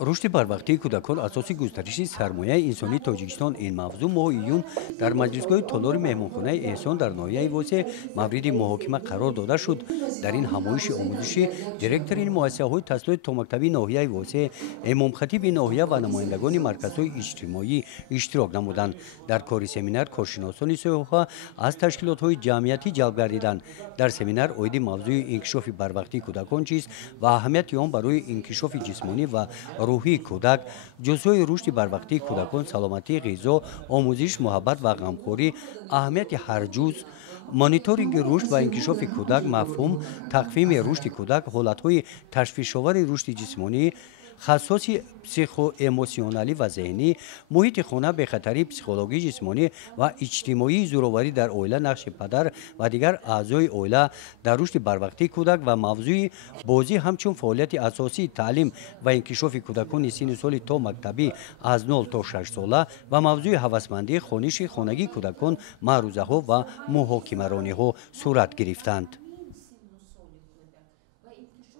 رشد بروقتی کودکان اساسی گسترش سرمایه انسانی تاجیکستان این موضوع ماه ایون در مجلسگاه تالار مهمانخانه احسان در ناحیه واسه مورد محاکمه قرار داده شد. در این همایش آموزشی دیرکتور این مؤسسه‌های تحصیلات تا مکتبی ناحیه واسه امام خطیب ناحیه و نمایندگان مرکزهای اجتماعی اشتراک نمودند. در کار سمینار کارشناسان سیاح‌ها از تشکیلات‌های جمعیتی جلب گردیدند. در سمینار اویدی موضوع انکشاف بروقتی کودکان چیست و اهمیت آن برای انکشاف جسمانی و روحی کودک، جزوی رشد بروقتی کودکان، سلامتی غذا، آموزش، محبت و غمخوری، اهمیت هر جز، مانیتورینگ رشد و انکشاف کودک، مفهوم تقویم رشد کودک، حالتهای تشویش‌آور رشد جسمانی، خصاصی پسیخو ایموسیونالی و ذهنی، محیط خانه، بخطری پسیخولوژی جسمانی و اجتماعی، زوراوری در عائله، نقش پدر و دیگر اعضای عائله در رشد بروقتی کودک و موضوع بازی همچون فعالیت اساسی تعلیم و انکشاف کودکان سن سال تا مکتبی از 0 تا 6 ساله و موضوع هوسمندی خانش خانگی کودکان، معروضه ها و محاکمه رانی ها صورت گرفتند.